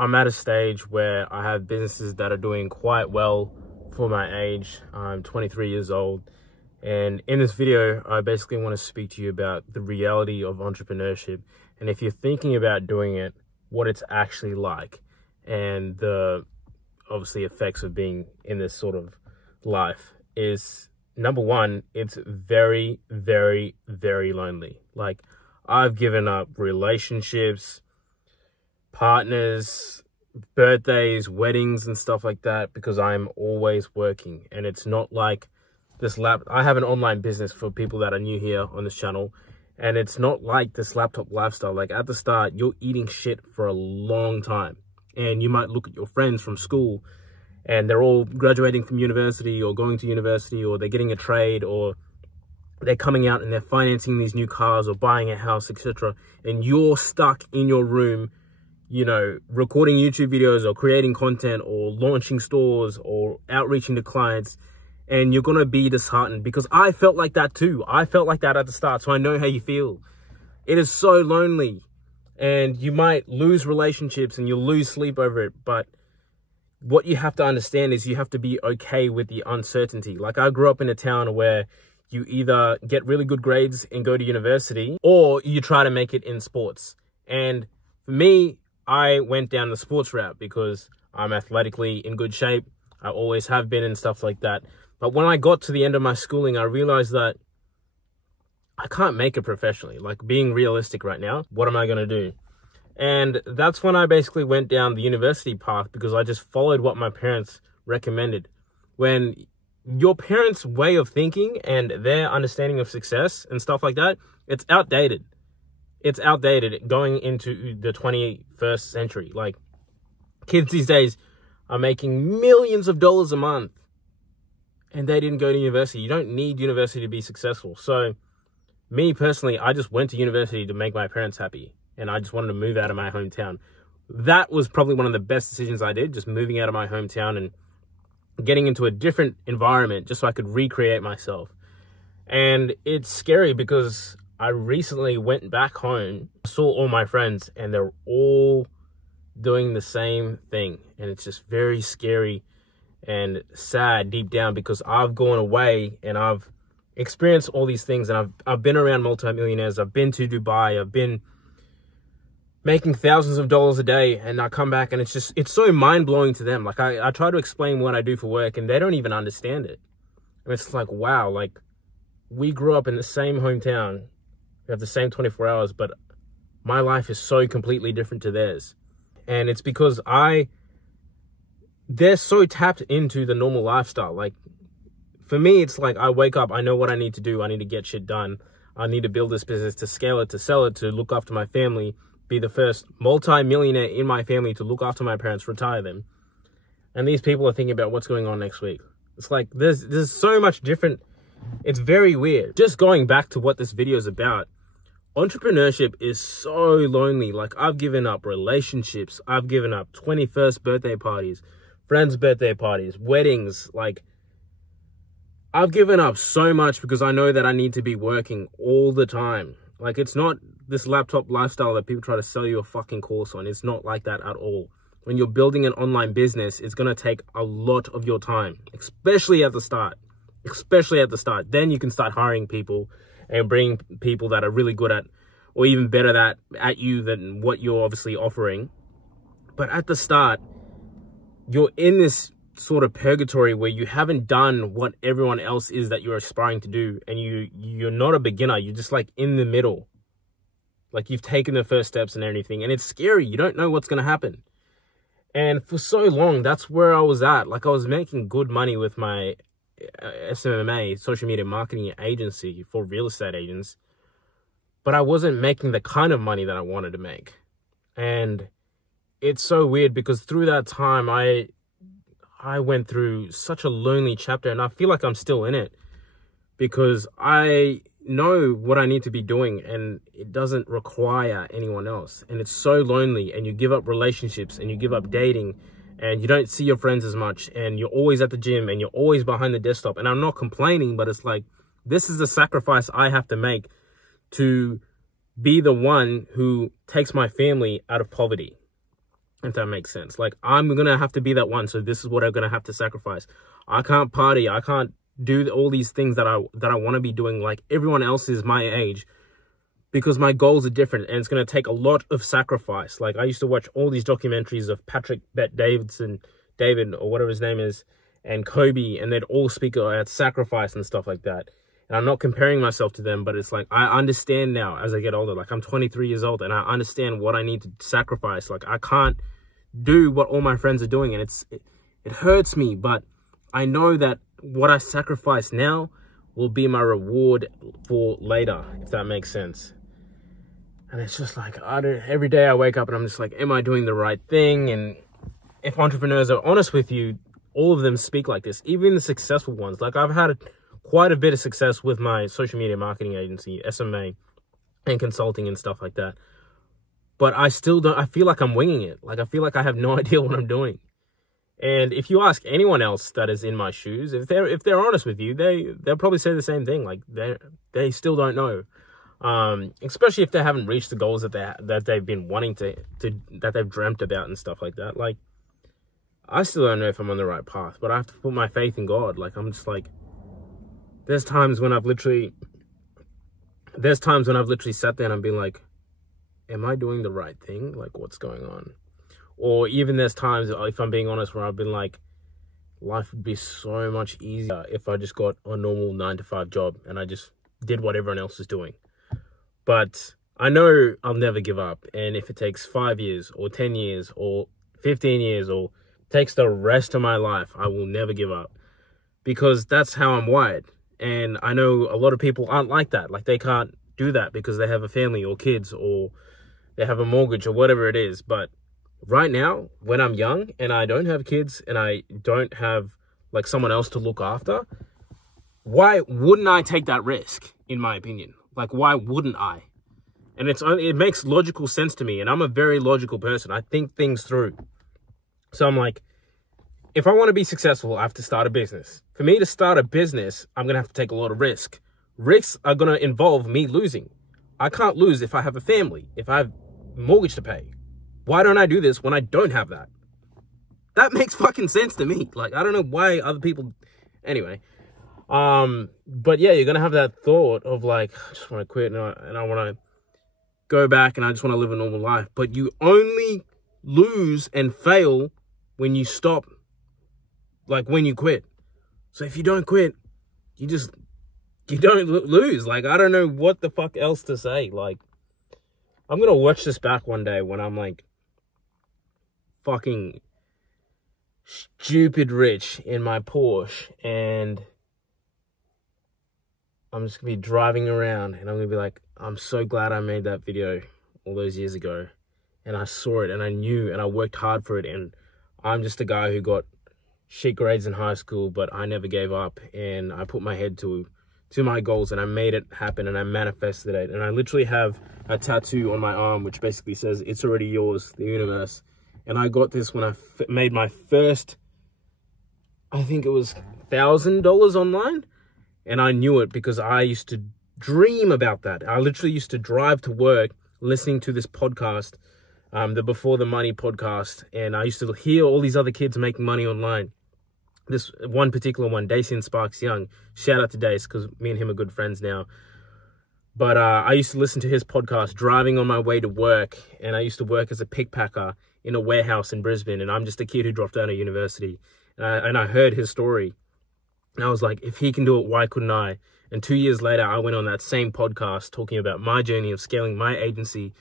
I'm at a stage where I have businesses that are doing quite well for my age. I'm 23 years old. And in this video, I basically want to speak to you about the reality of entrepreneurship. And if you're thinking about doing it, what it's actually like and the obviously effects of being in this sort of life is, number one, it's very, very, very lonely. Like, I've given up relationships, partners, birthdays, weddings and stuff like that because I'm always working. And it's not like this I have an online business for people that are new here on this channel, and it's not like this laptop lifestyle. Like, at the start, you're eating shit for a long time, and you might look at your friends from school and they're all graduating from university or going to university, or they're getting a trade, or they're coming out and they're financing these new cars or buying a house, etc. And you're stuck in your room, you know, recording YouTube videos or creating content or launching stores or outreaching to clients. And you're going to be disheartened, because I felt like that too. I felt like that at the start. So I know how you feel. It is so lonely, and you might lose relationships and you'll lose sleep over it. But what you have to understand is you have to be okay with the uncertainty. Like, I grew up in a town where you either get really good grades and go to university, or you try to make it in sports. And for me, I went down the sports route because I'm athletically in good shape. I always have been and stuff like that. But when I got to the end of my schooling, I realized that I can't make it professionally. Like, being realistic right now, what am I going to do? And that's when I basically went down the university path, because I just followed what my parents recommended. When your parents' way of thinking and their understanding of success and stuff like that, it's outdated. It's outdated going into the 21st century. Like, kids these days are making millions of dollars a month, and they didn't go to university. You don't need university to be successful. So me personally, I just went to university to make my parents happy, and I just wanted to move out of my hometown. That was probably one of the best decisions I did, just moving out of my hometown and getting into a different environment just so I could recreate myself. And it's scary because I recently went back home, saw all my friends, and they're all doing the same thing. And it's just very scary and sad deep down, because I've gone away and I've experienced all these things, and I've been around multimillionaires. I've been to Dubai. I've been making thousands of dollars a day, and I come back and it's so mind-blowing to them. Like, I try to explain what I do for work and they don't even understand it. And it's like, wow, like, we grew up in the same hometown. We have the same 24 hours, but my life is so completely different to theirs. And it's because they're so tapped into the normal lifestyle. Like, for me, it's like, I wake up, I know what I need to do. I need to get shit done. I need to build this business, to scale it, to sell it, to look after my family, be the first multi-millionaire in my family, to look after my parents, retire them. And these people are thinking about what's going on next week. It's like, there's so much different. It's very weird. Just going back to what this video is about, entrepreneurship is so lonely. Like, I've given up relationships. I've given up 21st birthday parties, friends' birthday parties, weddings. Like, I've given up so much because I know that I need to be working all the time. Like, it's not this laptop lifestyle that people try to sell you a fucking course on. It's not like that at all. When you're building an online business, it's going to take a lot of your time, especially at the start. Especially at the start. Then you can start hiring people and bring people that are really good at, or even better at you than what you're obviously offering. But at the start, you're in this sort of purgatory where you haven't done what everyone else is that you're aspiring to do, and you're not a beginner. You're just like in the middle. Like, you've taken the first steps and everything, and it's scary. You don't know what's going to happen. And for so long, that's where I was at. Like, I was making good money with my SMMA, social media marketing agency for real estate agents, but I wasn't making the kind of money that I wanted to make. And it's so weird, because through that time, I went through such a lonely chapter, and I feel like I'm still in it, because I know what I need to be doing and it doesn't require anyone else. And it's so lonely, and you give up relationships and you give up dating, and you don't see your friends as much, and you're always at the gym and you're always behind the desktop. And I'm not complaining, but it's like, this is the sacrifice I have to make to be the one who takes my family out of poverty. if that makes sense. Like, I'm going to have to be that one. So this is what I'm going to have to sacrifice. I can't party. I can't do all these things that I want to be doing like everyone else is my age, because my goals are different, and it's going to take a lot of sacrifice. Like, I used to watch all these documentaries of Patrick Bet-Davidson, David, or whatever his name is, and Kobe, and they'd all speak about sacrifice and stuff like that. And I'm not comparing myself to them, but it's like, I understand now as I get older. Like, I'm 23 years old, and I understand what I need to sacrifice. Like, I can't do what all my friends are doing, and it hurts me, but I know that what I sacrifice now will be my reward for later, if that makes sense. And it's just like, every day I wake up and I'm just like, am I doing the right thing? And if entrepreneurs are honest with you, all of them speak like this, even the successful ones. Like, I've had quite a bit of success with my social media marketing agency, SMA, and consulting and stuff like that. But I still don't, I feel like I'm winging it. Like, I feel like I have no idea what I'm doing. And if you ask anyone else that is in my shoes, if they're honest with you, they'll probably say the same thing. Like, they still don't know. Especially if they haven't reached the goals that they've been wanting that they've dreamt about and stuff like that. Like, I still don't know if I'm on the right path, but I have to put my faith in God. Like, I'm just like, there's times when I've literally sat there and I've been like, am I doing the right thing? Like, what's going on? Or even there's times, if I'm being honest, where I've been like, life would be so much easier if I just got a normal 9-to-5 job and I just did what everyone else is doing. But I know I'll never give up. And if it takes 5 years or 10 years or 15 years or takes the rest of my life, I will never give up, because that's how I'm wired. And I know a lot of people aren't like that. Like, they can't do that because they have a family or kids or they have a mortgage or whatever it is. But right now, when I'm young and I don't have kids and I don't have like someone else to look after, why wouldn't I take that risk, in my opinion? Like, why wouldn't I? And it makes logical sense to me. And I'm a very logical person. I think things through. So I'm like, if I want to be successful, I have to start a business. For me to start a business, I'm going to have to take a lot of risk. Risks are going to involve me losing. I can't lose if I have a family, if I have mortgage to pay. Why don't I do this when I don't have that? That makes fucking sense to me. Like, I don't know why other people... Anyway. But yeah, you're going to have that thought of like, I just want to quit and I want to go back and I just want to live a normal life. But you only lose and fail when you stop, like when you quit. So if you don't quit, you don't lose. Like, I don't know what the fuck else to say. Like, I'm going to watch this back one day when I'm like fucking stupid rich in my Porsche, and I'm just going to be driving around and I'm going to be like, I'm so glad I made that video all those years ago. And I saw it and I knew and I worked hard for it. And I'm just a guy who got shit grades in high school, but I never gave up. And I put my head to my goals and I made it happen and I manifested it. And I literally have a tattoo on my arm, which basically says, it's already yours, the universe. And I got this when I made my first, I think it was $1,000 online. And I knew it because I used to dream about that. I literally used to drive to work listening to this podcast, the Before the Money podcast. And I used to hear all these other kids making money online. This one particular one, Dacian Sparks Young. Shout out to Dace, because me and him are good friends now. But I used to listen to his podcast driving on my way to work. And I used to work as a pickpacker in a warehouse in Brisbane. And I'm just a kid who dropped out of university. And I heard his story. And I was like, if he can do it, why couldn't I? And 2 years later, I went on that same podcast talking about my journey of scaling my agency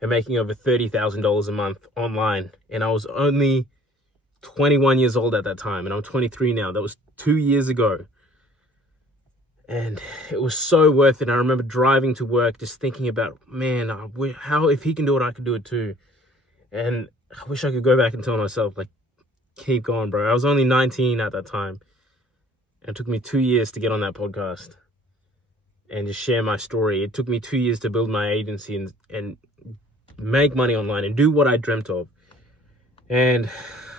and making over $30,000 a month online. And I was only 21 years old at that time. And I'm 23 now. That was 2 years ago. And it was so worth it. I remember driving to work just thinking about, man, how if he can do it, I could do it too. And I wish I could go back and tell myself, like, keep going, bro. I was only 19 at that time. It took me 2 years to get on that podcast and just share my story. It took me 2 years to build my agency and make money online and do what I dreamt of. And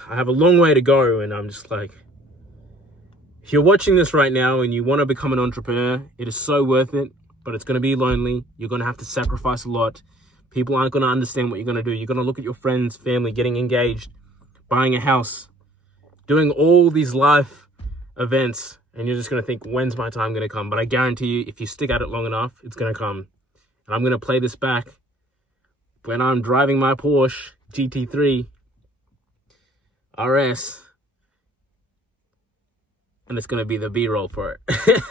I have a long way to go. And I'm just like, if you're watching this right now and you want to become an entrepreneur, it is so worth it, but it's going to be lonely. You're going to have to sacrifice a lot. People aren't going to understand what you're going to do. You're going to look at your friends, family, getting engaged, buying a house, doing all these life events, and you're just going to think, when's my time going to come? But I guarantee you, if you stick at it long enough, it's going to come. And I'm going to play this back when I'm driving my Porsche GT3 RS, and it's going to be the B-roll for it.